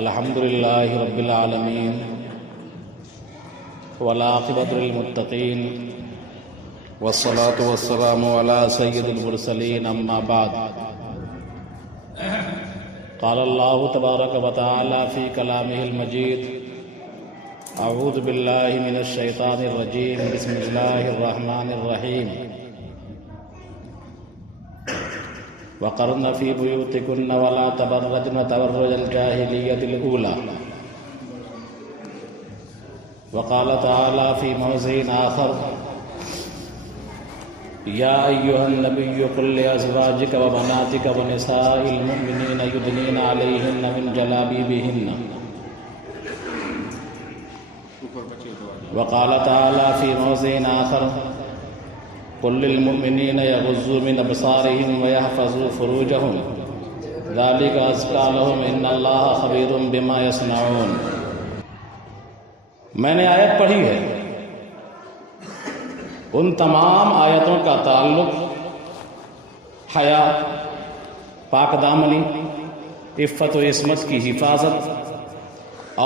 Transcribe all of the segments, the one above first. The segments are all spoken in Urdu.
الحمد لله رب العالمين والعاقبة للمتقين والصلاة والسلام على سيد المرسلين أما بعد قال الله تبارك وتعالى في كلامه المجيد أعوذ بالله من الشيطان الرجيم بسم الله الرحمن الرحيم وقرن في بيوتكن ولا تبرجن تبرج الجاهلية الأولى وقال تعالى في موضع آخر يا أيها النبي قل لأزواجك وبناتك ونساء المؤمنين يدنين عليهن من جلابيبهن وقال تعالى في موضع آخر قل للمؤمنين يغضوا من أبصارهم ويحفظوا فروجهم ذلك أزكى لهم إن الله خبير بما يصنعون۔ میں نے آیت پڑھی ہے، ان تمام آیتوں کا تعلق حیا، پاک دامنی، عفت و عصمت کی حفاظت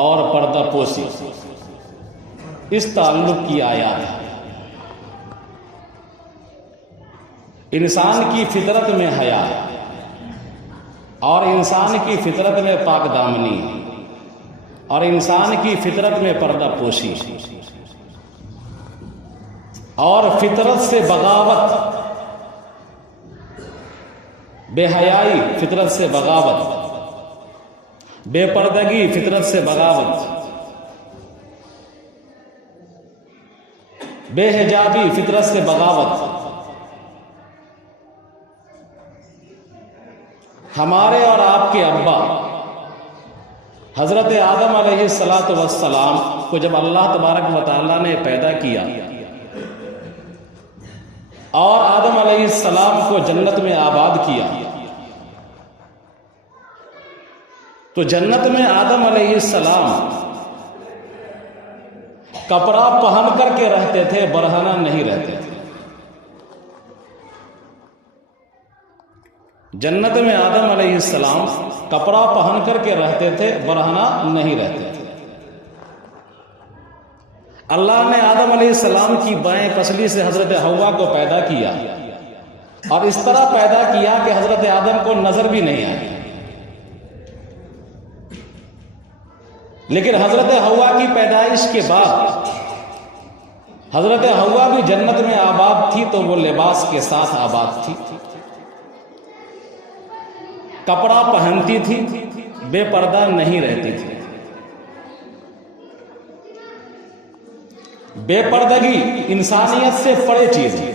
اور پردہ پوشی، اس تعلق کی آیات ہے۔ انسان کی فطرت میں حیا اور انسان کی فطرت میں پاک دامنی اور انسان کی فطرت میں پردہ پوشی اور فطرت سے بغاوت، بے حیائی فطرت سے بغاوت، بے پردگی فطرت سے بغاوت، بے حجابی فطرت سے بغاوت۔ ہمارے اور آپ کے ابا حضرت آدم علیہ السلام کو جب اللہ تبارک و تعالیٰ نے پیدا کیا اور آدم علیہ السلام کو جنت میں آباد کیا، تو جنت میں آدم علیہ السلام کپڑا پہن کر کے رہتے تھے، برہنہ نہیں رہتے تھے۔ جنت میں آدم علیہ السلام کپڑا پہن کر کے رہتے تھے، برہنہ نہیں رہتے تھے۔ اللہ نے آدم علیہ السلام کی بائیں پسلی سے حضرت حوا کو پیدا کیا اور اس طرح پیدا کیا کہ حضرت آدم کو نظر بھی نہیں آئی، لیکن حضرت حوا کی پیدائش کے بعد حضرت حوا بھی جنت میں آباد تھی، تو وہ لباس کے ساتھ آباد تھی، کپڑا پہنتی تھی، بے پردہ نہیں رہتی تھی۔ بے پردگی انسانیت سے پرے چیز ہے۔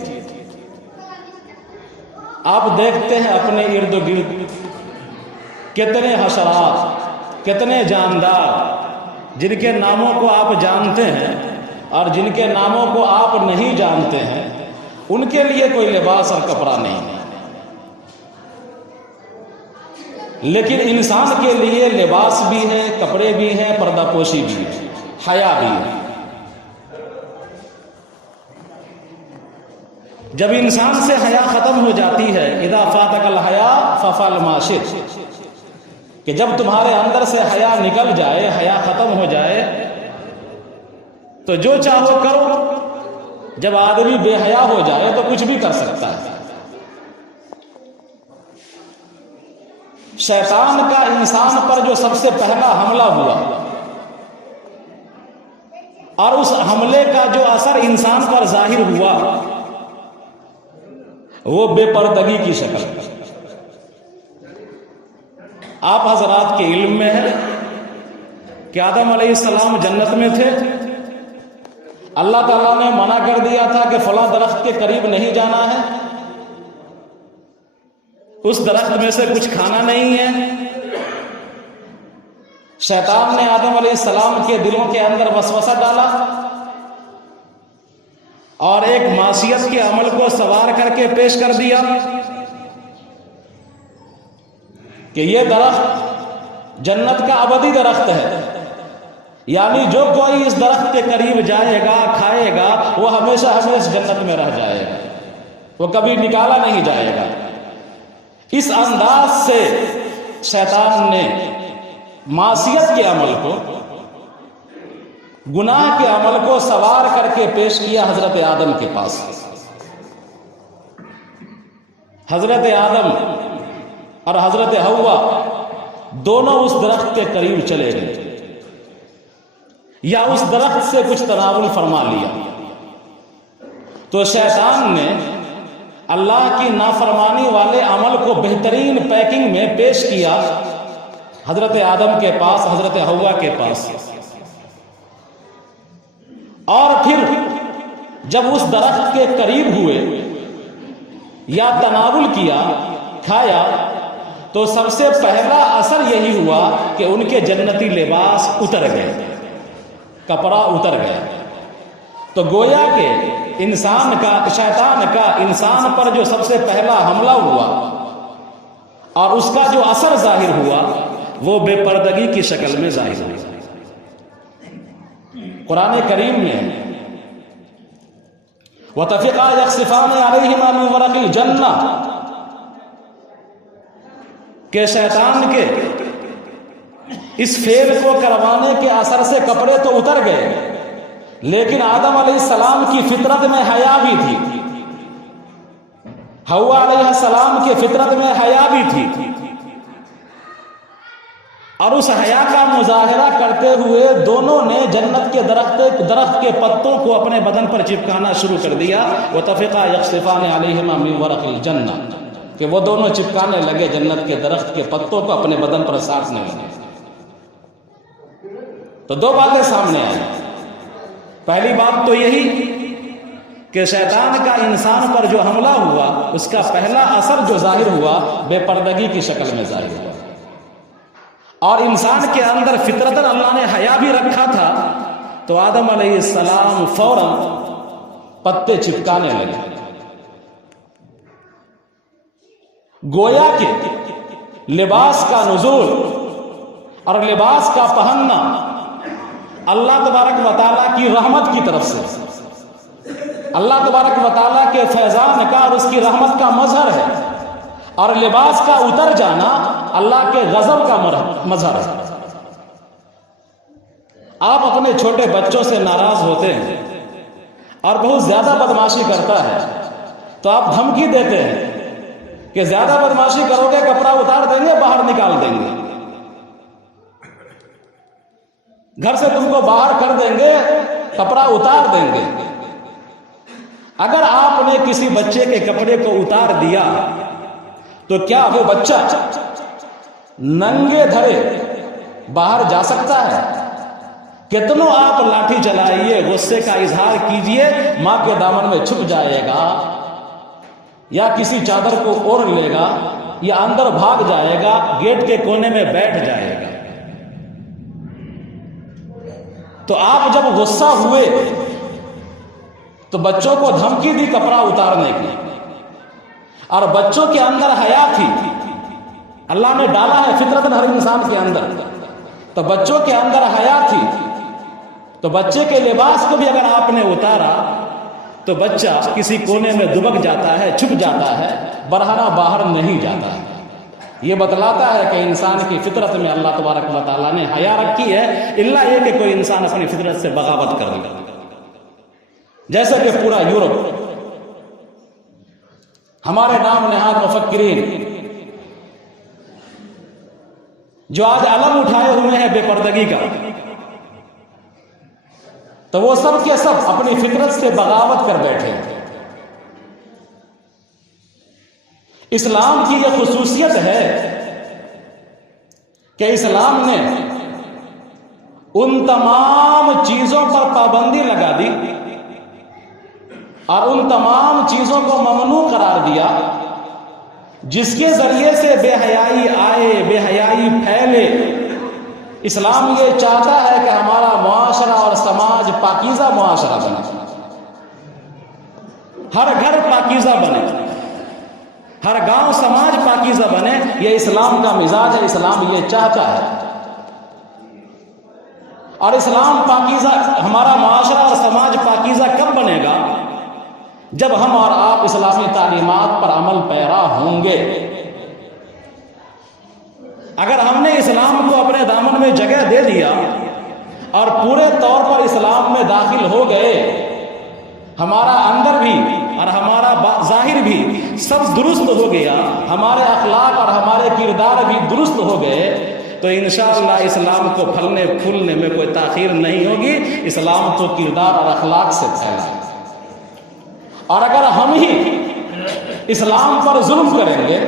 آپ دیکھتے ہیں اپنے ارد گرد کتنے حشرات، کتنے جاندار جن کے ناموں کو آپ جانتے ہیں اور جن کے ناموں کو آپ نہیں جانتے ہیں، ان کے لیے کوئی لباس اور کپڑا نہیں ہے، لیکن انسان کے لیے لباس بھی ہے، کپڑے بھی ہیں، پردہ پوشی بھی ہے، حیا بھی ہے۔ جب انسان سے حیا ختم ہو جاتی ہے، اذا فاتک الحیا ففعل ما شئت، کہ جب تمہارے اندر سے حیا نکل جائے، حیا ختم ہو جائے، تو جو چاہو کرو۔ جب آدمی بے حیا ہو جائے تو کچھ بھی کر سکتا ہے۔ شیطان کا انسان پر جو سب سے پہلا حملہ ہوا اور اس حملے کا جو اثر انسان پر ظاہر ہوا، وہ بے پردگی کی شکل ہے۔ آپ حضرات کے علم میں ہے کہ آدم علیہ السلام جنت میں تھے، اللہ تعالیٰ نے منع کر دیا تھا کہ فلاں درخت کے قریب نہیں جانا ہے، اس درخت میں سے کچھ کھانا نہیں ہے۔ شیطان نے آدم علیہ السلام کے دلوں کے اندر وسوسہ ڈالا اور ایک معصیت کے عمل کو سوار کر کے پیش کر دیا کہ یہ درخت جنت کا ابدی درخت ہے، یعنی جو کوئی اس درخت کے قریب جائے گا، کھائے گا، وہ ہمیشہ ہمیشہ جنت میں رہ جائے گا، وہ کبھی نکالا نہیں جائے گا۔ اس انداز سے شیطان نے معصیت کے عمل کو، گناہ کے عمل کو سوار کر کے پیش کیا حضرت آدم کے پاس۔ حضرت آدم اور حضرت حوا دونوں اس درخت کے قریب چلے گئے، یا اس درخت سے کچھ تناول فرما لیا، تو شیطان نے اللہ کی نافرمانی والے عمل کو بہترین پیکنگ میں پیش کیا حضرت آدم کے پاس، حضرت حوا کے پاس، اور پھر جب اس درخت کے قریب ہوئے یا تناول کیا، کھایا، تو سب سے پہلا اثر یہی ہوا کہ ان کے جنتی لباس اتر گئے، کپڑا اتر گیا۔ تو گویا کہ انسان کا، شیطان کا انسان پر جو سب سے پہلا حملہ ہوا اور اس کا جو اثر ظاہر ہوا وہ بے پردگی کی شکل میں ظاہر ہوا۔ قرآن کریم میں وَطَفِقَا يَخْصِفَانِ عَلَيْهِمَا مِنْ وَرَقِ الْجَنَّةِ کہ شیطان کے اس فعل کو کروانے کے اثر سے کپڑے تو اتر گئے، لیکن آدم علیہ السلام کی فطرت میں حیا بھی تھی، حوا علیہ السلام کی فطرت میں حیا بھی تھی، اور اس حیا کا مظاہرہ کرتے ہوئے دونوں نے جنت کے درخت کے پتوں کو اپنے بدن پر چپکانا شروع کر دیا۔ وَطَفِقَا يَخْصِفَانِ عَلَيْهِمَا مِنْ وَرَقِ الْجَنَّةِ کہ وہ دونوں چپکانے لگے جنت کے درخت کے پتوں کو اپنے بدن پر سانٹنے لگے۔ تو دو باتیں سامنے آئی۔ پہلی بات تو یہی کہ شیطان کا انسان پر جو حملہ ہوا اس کا پہلا اثر جو ظاہر ہوا بے پردگی کی شکل میں ظاہر ہوا، اور انسان کے اندر فطرتاً اللہ نے حیا بھی رکھا تھا، تو آدم علیہ السلام فوراً پتے چپکانے لگے۔ گویا کہ لباس کا نزول اور لباس کا پہننا اللہ تبارک و تعالیٰ کی رحمت کی طرف سے، اللہ تبارک و تعالیٰ کے فیضان کا اور اس کی رحمت کا مظہر ہے، اور لباس کا اتر جانا اللہ کے غضب کا مظہر ہے۔ آپ اپنے چھوٹے بچوں سے ناراض ہوتے ہیں اور بہت زیادہ بدمعاشی کرتا ہے تو آپ دھمکی دیتے ہیں کہ زیادہ بدمعاشی کرو گے کپڑا اتار دیں گے، باہر نکال دیں گے، گھر سے تم کو باہر کر دیں گے، کپڑا اتار دیں گے۔ اگر آپ نے کسی بچے کے کپڑے کو اتار دیا تو کیا وہ بچہ ننگے دھڑے باہر جا سکتا ہے؟ کتنوں آپ لاٹھی چلائیے، غصے کا اظہار کیجئے، ماں کے دامن میں چھپ جائے گا، یا کسی چادر کو اوڑھ لے گا، یا اندر بھاگ جائے گا، گیٹ کے کونے میں بیٹھ جائے گا۔ تو آپ جب غصہ ہوئے تو بچوں کو دھمکی دی کپڑا اتارنے کی، اور بچوں کے اندر حیا تھی، اللہ نے ڈالا ہے فطرتاً ہر انسان کے اندر، تو بچوں کے اندر حیا تھی، تو بچے کے لباس کو بھی اگر آپ نے اتارا تو بچہ کسی کونے میں دبک جاتا ہے، چھپ جاتا ہے، برہنہ باہر نہیں جاتا ہے۔ یہ بتلاتا ہے کہ انسان کی فطرت میں اللہ تبارک و تعالیٰ نے حیا رکھی ہے، الا یہ کہ کوئی انسان اپنی فطرت سے بغاوت کر لے، جیسے کہ پورا یورپ، ہمارے نام نہاد مفکرین جو آج علم اٹھائے ہوئے ہیں بے پردگی کا، تو وہ سب کے سب اپنی فطرت سے بغاوت کر بیٹھے۔ اسلام کی یہ خصوصیت ہے کہ اسلام نے ان تمام چیزوں پر پابندی لگا دی اور ان تمام چیزوں کو ممنوع قرار دیا جس کے ذریعے سے بے حیائی آئے، بے حیائی پھیلے۔ اسلام یہ چاہتا ہے کہ ہمارا معاشرہ اور سماج پاکیزہ معاشرہ بنے، ہر گھر پاکیزہ بنے، ہر گاؤں سماج پاکیزہ بنے۔ یہ اسلام کا مزاج ہے، اسلام یہ چاہتا ہے۔ اور اسلام پاکیزہ، ہمارا معاشرہ اور سماج پاکیزہ کب بنے گا؟ جب ہم اور آپ اسلامی تعلیمات پر عمل پیرا ہوں گے۔ اگر ہم نے اسلام کو اپنے دامن میں جگہ دے دیا اور پورے طور پر اسلام میں داخل ہو گئے، ہمارا اندر بھی اور ہمارا ظاہر بھی سب درست ہو گیا، ہمارے اخلاق اور ہمارے کردار بھی درست ہو گئے، تو انشاءاللہ اسلام کو پھلنے پھولنے میں کوئی تاخیر نہیں ہوگی۔ اسلام کو کردار اور اخلاق سے پھیلا۔ اور اگر ہم ہی اسلام پر ظلم کریں گے،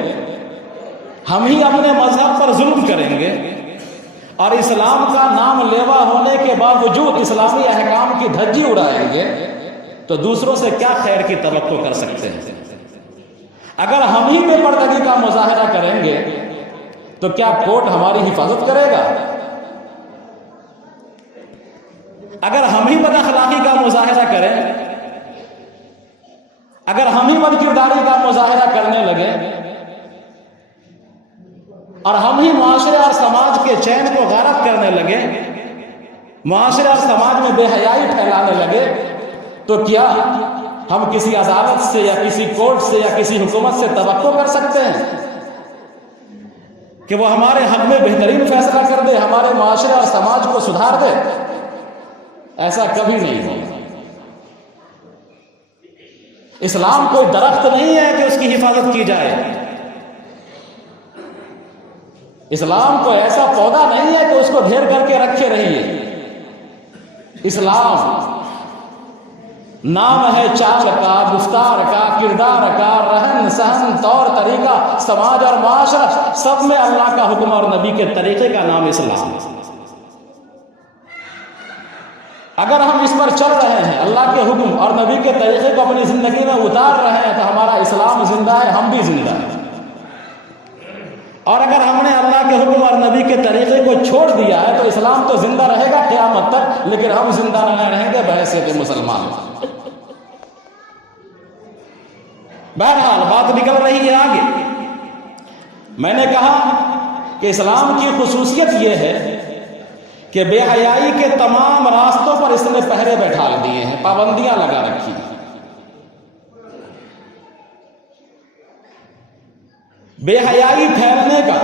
ہم ہی اپنے مذہب پر ظلم کریں گے اور اسلام کا نام لیوا ہونے کے باوجود اسلامی احکام کی دھجی اڑائیں گے، تو دوسروں سے کیا خیر کی توقع کر سکتے ہیں؟ اگر ہم ہی بے پردگی کا مظاہرہ کریں گے تو کیا کورٹ ہماری حفاظت کرے گا؟ اگر ہم ہی بد اخلاقی کا مظاہرہ کریں، اگر ہم ہی بد کرداری کا مظاہرہ کرنے لگے اور ہم ہی معاشرے اور سماج کے چین کو غارت کرنے لگے، معاشرے اور سماج میں بے حیائی پھیلانے لگے، تو کیا ہم کسی عدالت سے یا کسی کورٹ سے یا کسی حکومت سے توقع کر سکتے ہیں کہ وہ ہمارے حق میں بہترین فیصلہ کر دے، ہمارے معاشرے اور سماج کو سدھار دے؟ ایسا کبھی نہیں ہوگا۔ اسلام کوئی درخت نہیں ہے کہ اس کی حفاظت کی جائے، اسلام کوئی ایسا پودا نہیں ہے کہ اس کو ڈھیر کر کے رکھے رہیے۔ اسلام نام ہے چال کا، گفتار کا، کردار کا، رہن سہن، طور طریقہ، سماج اور معاشرہ، سب میں اللہ کا حکم اور نبی کے طریقے کا نام اسلام ہے۔ اگر ہم اس پر چل رہے ہیں، اللہ کے حکم اور نبی کے طریقے کو اپنی زندگی میں اتار رہے ہیں، تو ہمارا اسلام زندہ ہے، ہم بھی زندہ ہیں۔ اور اگر ہم نے اللہ کے حکم اور نبی کے طریقے کو چھوڑ دیا ہے تو اسلام تو زندہ رہے گا قیامت تک، لیکن ہم زندہ نہیں رہیں گے بحیثیت مسلمان۔ بہرحال بات نکل رہی ہے آگے۔ میں نے کہا کہ اسلام کی خصوصیت یہ ہے کہ بے حیائی کے تمام راستوں پر اس نے پہرے بیٹھا دیے ہیں، پابندیاں لگا رکھی ہیں۔ بے حیائی پھیلنے کا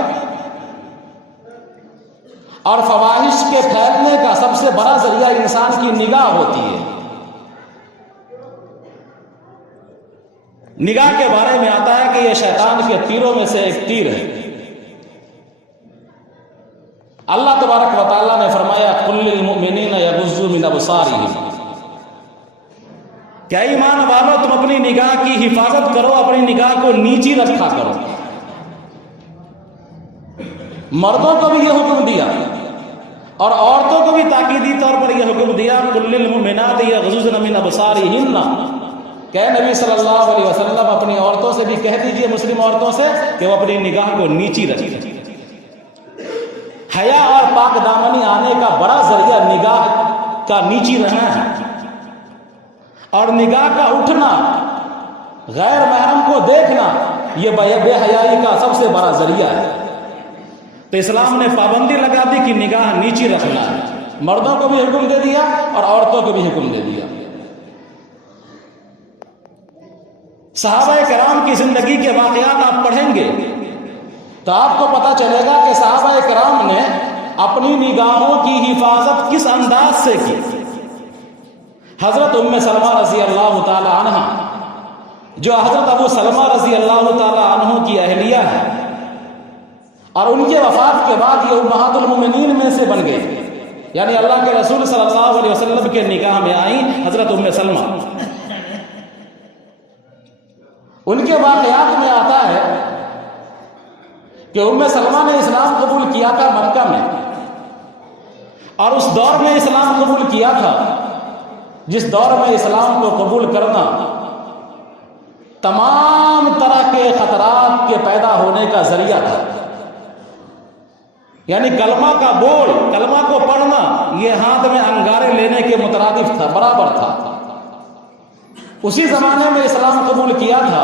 اور فواحش کے پھیلنے کا سب سے بڑا ذریعہ انسان کی نگاہ ہوتی ہے۔ نگاہ کے بارے میں آتا ہے کہ یہ شیطان کے تیروں میں سے ایک تیر ہے۔ اللہ تبارک و تعالیٰ نے فرمایا قُلْ لِلْمُؤْمِنِينَ يَغُضُّوا مِنْ أَبْصَارِهِمْ، کیا ایمان والو تم اپنی نگاہ کی حفاظت کرو، اپنی نگاہ کو نیچی رکھا کرو۔ مردوں کو بھی یہ حکم دیا اور عورتوں کو بھی تاکیدی طور پر یہ حکم دیا قُلْ لِلْمُؤْمِنَاتِ يَغْضُضْنَ مِنْ أَبْصَارِهِنَّ، کہ نبی صلی اللہ علیہ وسلم اپنی عورتوں سے بھی کہہ دیجئے، مسلم عورتوں سے، کہ وہ اپنی نگاہ کو نیچی رکھیں۔ حیا اور پاک دامنی آنے کا بڑا ذریعہ نگاہ کا نیچی رہنا ہے، اور نگاہ کا اٹھنا، غیر محرم کو دیکھنا، یہ بے حیائی کا سب سے بڑا ذریعہ ہے۔ تو اسلام نے پابندی لگا دی کہ نگاہ نیچی رکھنا ہے، مردوں کو بھی حکم دے دیا اور عورتوں کو بھی حکم دے دیا۔ صحابہ کرام کی زندگی کے واقعات آپ پڑھیں گے تو آپ کو پتہ چلے گا کہ صحابہ کرام نے اپنی نگاہوں کی حفاظت کس انداز سے کی۔ حضرت ام سلمہ رضی اللہ تعالی عنہ، جو حضرت ابو سلمہ رضی اللہ تعالی عنہ کی اہلیہ ہے اور ان کے وفات کے بعد یہ امہات المومنین میں سے بن گئی، یعنی اللہ کے رسول صلی اللہ علیہ وسلم کے نکاح میں آئیں حضرت ام سلمہ۔ ان کے واقعات میں آتا ہے کہ ام سلمہ نے اسلام قبول کیا تھا مکہ میں، اور اس دور میں اسلام قبول کیا تھا جس دور میں اسلام کو قبول کرنا تمام طرح کے خطرات کے پیدا ہونے کا ذریعہ تھا۔ یعنی کلمہ کا بول، کلمہ کو پڑھنا، یہ ہاتھ میں انگارے لینے کے مترادف تھا، برابر تھا۔ اسی زمانے میں اسلام قبول کیا تھا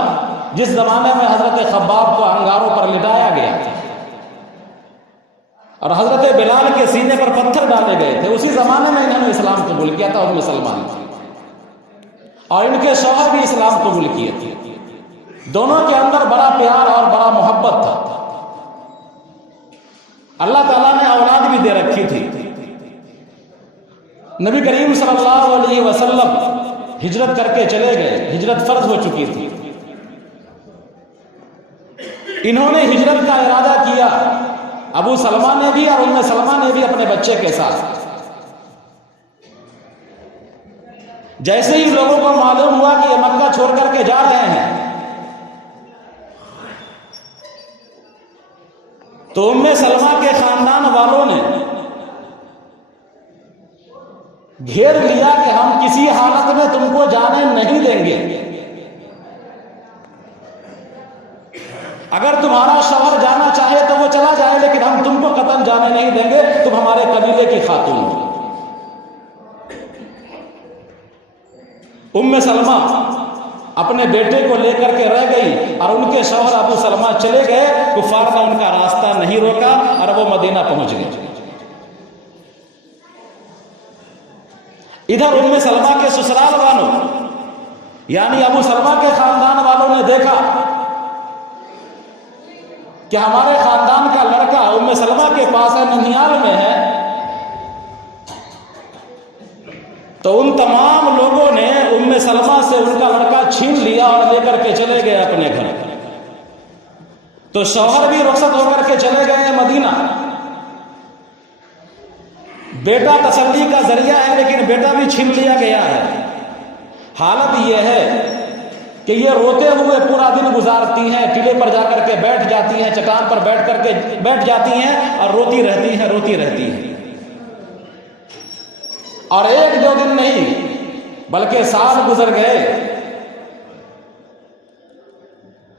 جس زمانے میں حضرت خباب کو انگاروں پر لٹایا گیا تھا اور حضرت بلال کے سینے پر پتھر ڈالے گئے تھے، اسی زمانے میں انہوں نے اسلام قبول کیا تھا ام سلمہ، اور ان کے شوہر بھی اسلام قبول کیے تھے۔ دونوں کے اندر بڑا پیار اور بڑا محبت تھا۔ اللہ تعالیٰ نے اولاد بھی دے رکھی تھی. نبی کریم صلی اللہ علیہ وسلم ہجرت کر کے چلے گئے، ہجرت فرض ہو چکی تھی. انہوں نے ہجرت کا ارادہ کیا، ابو سلمہ نے بھی اور ام سلمہ نے بھی اپنے بچے کے ساتھ. جیسے ہی لوگوں کو معلوم ہوا کہ یہ مکہ چھوڑ کر کے جا رہے ہیں تو ام سلمہ کے خاندان والوں نے گھیر لیا کہ ہم کسی حالت میں تم کو جانے نہیں دیں گے. اگر تمہارا شوہر جانا چاہے تو وہ چلا جائے، لیکن ہم تم کو قطعاً جانے نہیں دیں گے، تم ہمارے قبیلے کی خاتون ہو. ام سلمہ اپنے بیٹے کو لے کر کے رہ گئی اور ان کے شوہر ابو سلمہ چلے گئے. کفار نے ان کا راستہ نہیں روکا اور وہ مدینہ پہنچ گئے. ادھر ام سلمہ کے سسرال والوں یعنی ابو سلمہ کے خاندان والوں نے دیکھا کہ ہمارے خاندان کا لڑکا ام سلمہ کے پاس ہے، ننیال میں ہے. تو ان تمام لوگوں نے ام سلمہ سے ان کا لڑکا چھین لیا اور لے کر کے چلے گئے اپنے گھر. تو شوہر بھی رخصت ہو کر کے چلے گئے مدینہ. بیٹا تسلی کا ذریعہ ہے لیکن بیٹا بھی چھین لیا گیا ہے. حالت یہ ہے کہ یہ روتے ہوئے پورا دن گزارتی ہیں، ٹیلے پر جا کر کے بیٹھ جاتی ہیں، چٹان پر بیٹھ کر کے بیٹھ جاتی ہیں اور روتی رہتی ہیں. اور ایک دو دن نہیں بلکہ سال گزر گئے.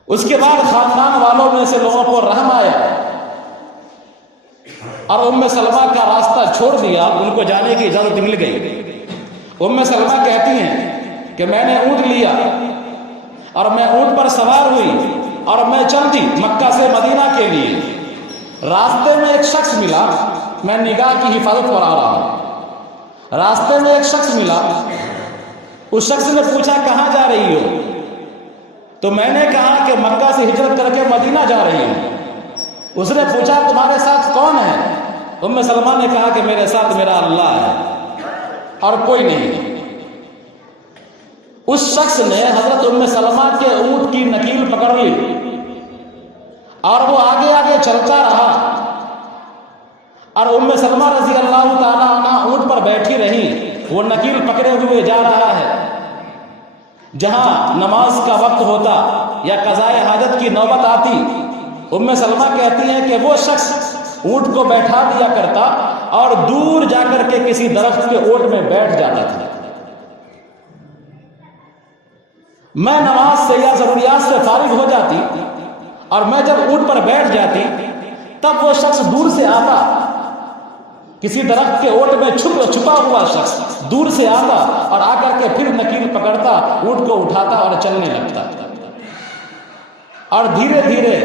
اس کے بعد خاندان والوں میں سے لوگوں کو رحم آیا اور ام سلمہ کا راستہ چھوڑ دیا، ان کو جانے کی اجازت مل گئی. ام سلمہ کہتی ہیں کہ میں نے اونٹ لیا اور میں اونٹ پر سوار ہوئی اور میں چل دی مکہ سے مدینہ کے لیے. راستے میں ایک شخص ملا، میں نگاہ کی حفاظت پر آ رہا ہوں. راستے میں ایک شخص ملا، اس شخص نے پوچھا کہاں جا رہی ہو؟ تو میں نے کہا کہ مکہ سے ہجرت کر کے مدینہ جا رہی ہوں. اس نے پوچھا تمہارے ساتھ کون ہے؟ ام سلمہ نے کہا کہ میرے ساتھ میرا اللہ ہے اور کوئی نہیں. اس شخص نے حضرت ام سلمہ کے اونٹ کی نکیل پکڑ لی اور وہ آگے آگے چلتا رہا اور ام سلمہ رضی اللہ تعالیٰ عنہ اونٹ پر بیٹھی رہی. وہ نکیل پکڑے ہوئے جا رہا ہے. جہاں نماز کا وقت ہوتا یا قضائے حاجت کی نوبت آتی، ام سلمہ کہتی ہیں کہ وہ شخص اونٹ کو بیٹھا دیا کرتا اور دور جا کر کے کسی درخت کے اوٹ میں بیٹھ جاتا تھا. میں نماز سے یا ضروریات سے فارغ ہو جاتی اور میں جب اونٹ پر بیٹھ جاتی تب وہ شخص دور سے آتا، کسی درخت کے اوٹ میں چھپا ہوا شخص دور سے آتا اور آ کر کے پھر نکیل پکڑتا، اونٹ کو اٹھاتا اور چلنے لگتا. اور دھیرے دھیرے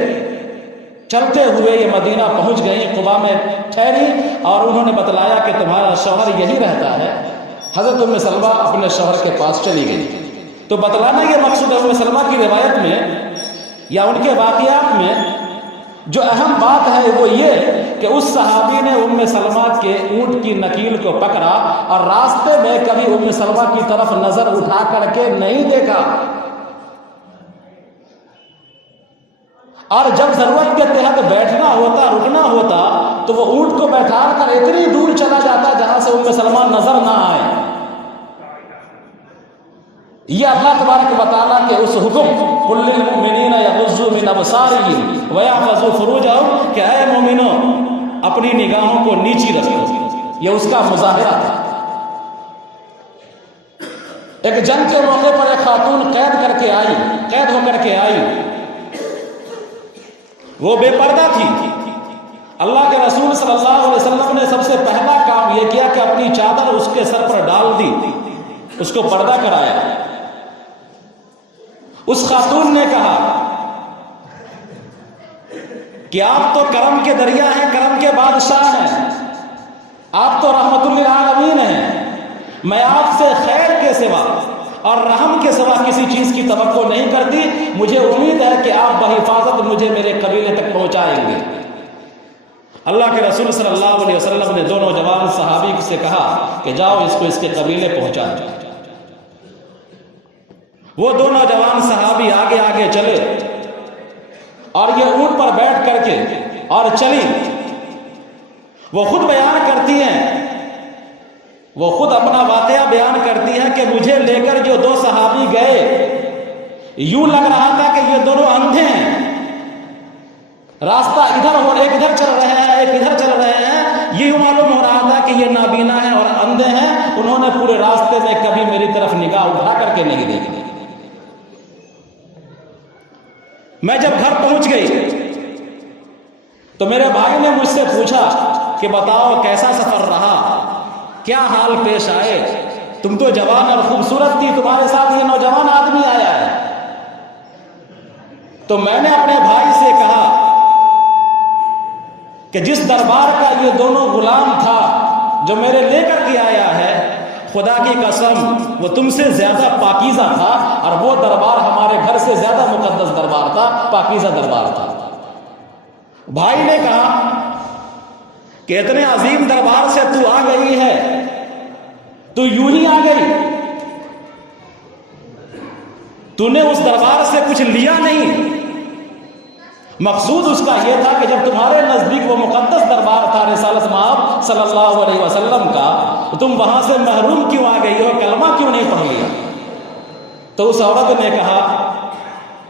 چلتے ہوئے یہ مدینہ پہنچ گئی. قباء میں ٹھہری اور انہوں نے بتلایا کہ تمہارا شوہر یہی رہتا ہے. حضرت ام سلمہ اپنے شوہر کے پاس چلی گئی. تو بتلانا یہ مقصود ہے ام سلمہ کی روایت میں یا ان کے واقعات میں جو اہم بات ہے وہ یہ کہ اس صحابی نے ام سلمہ کے اونٹ کی نکیل کو پکڑا اور راستے میں کبھی ام سلمہ کی طرف نظر اٹھا کر کے نہیں دیکھا. اور جب ضرورت کے تحت بیٹھنا ہوتا، رکنا ہوتا تو وہ اونٹ کو بیٹھا کر اتنی دور چلا جاتا جہاں سے ام سلمہ نظر نہ آئے. یہ اللہ تبارک و تعالیٰ کے اس حکم قل للمؤمنین یغضوا من ابصارہم ویحفظوا فروجہم کہ اے مومنوں اپنی نگاہوں کو نیچی رکھو. یہ اس کا مظاہرہ تھا. ایک جنگ کے موقع پر ایک خاتون قید ہو کر کے آئی. وہ بے پردہ تھی. اللہ کے رسول صلی اللہ علیہ وسلم نے سب سے پہلا کام یہ کیا کہ اپنی چادر اس کے سر پر ڈال دی، اس کو پردہ کرایا. اس خاتون نے کہا کہ آپ تو کرم کے دریا ہیں، کرم کے بادشاہ ہیں، آپ تو رحمت للعالمین ہیں. میں آپ سے خیر کے سوا اور رحم کے سوا کسی چیز کی توقع نہیں کرتی. مجھے امید ہے کہ آپ بحفاظت مجھے میرے قبیلے تک پہنچائیں گے. اللہ کے رسول صلی اللہ علیہ وسلم نے دو نوجوان صحابی سے کہا کہ جاؤ اس کو اس کے قبیلے پہنچا دو۔ وہ دو نوجوان صحابی آگے آگے چلے اور یہ اونٹ پر بیٹھ کر کے اور چلی۔ وہ خود بیان کرتی ہیں، وہ خود اپنا واقعہ بیان کرتی ہیں کہ مجھے لے کر جو دو صحابی گئے، یوں لگ رہا تھا کہ یہ دونوں اندھے ہیں، راستہ ادھر اور ایک ادھر چل رہے ہیں، ایک ادھر چل رہے ہیں، یہ معلوم ہو رہا تھا کہ یہ نابینا ہیں اور اندھے ہیں۔ انہوں نے پورے راستے میں کبھی میری طرف نگاہ اٹھا کر کے نہیں دیکھی۔ میں جب گھر پہنچ گئی تو میرے بھائی نے مجھ سے پوچھا کہ بتاؤ کیسا سفر رہا، کیا حال پیش آئے، تم تو جوان اور خوبصورت تھی، تمہارے ساتھ یہ نوجوان آدمی آیا ہے۔ تو میں نے اپنے بھائی سے کہا کہ جس دربار کا یہ دونوں غلام تھا جو میرے لے کر کے آیا ہے، خدا کی قسم وہ تم سے زیادہ پاکیزہ تھا، اور وہ دربار ہمارے گھر سے زیادہ مقدس دربار تھا، پاکیزہ دربار تھا۔ بھائی نے کہا کہ اتنے عظیم دربار سے تو آ گئی ہے، تو یوں ہی آ گئی، تو نے اس دربار سے کچھ لیا نہیں۔ مقصود اس کا یہ تھا کہ جب تمہارے نزدیک وہ مقدس دربار تھا رسالت مآب صلی اللہ علیہ وسلم کا، تو تم وہاں سے محروم کیوں آ گئی ہو، کلمہ کیوں نہیں پڑھ لیا؟ تو اس عورت نے کہا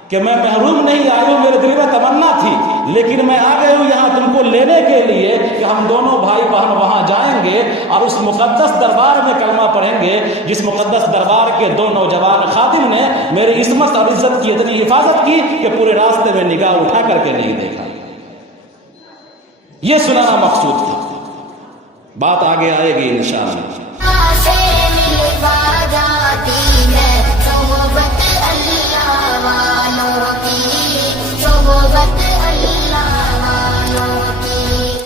کہ میں محروم نہیں آئی ہوں، میرے دل میں تمنا تھی، لیکن میں آ گئی ہوں یہاں تم کو لینے کے لیے کہ ہم دونوں بھائی بہن وہاں جائیں گے اور اس مقدس دربار میں کلمہ پڑھیں گے جس مقدس دربار کے دو نوجوان خادم نے میری عصمت اور عزت کی اتنی حفاظت کی کہ پورے راستے میں نگاہ اٹھا کر کے نہیں دیکھا۔ یہ سنانا مقصود تھا، بات آگے آئے گی انشاءاللہ۔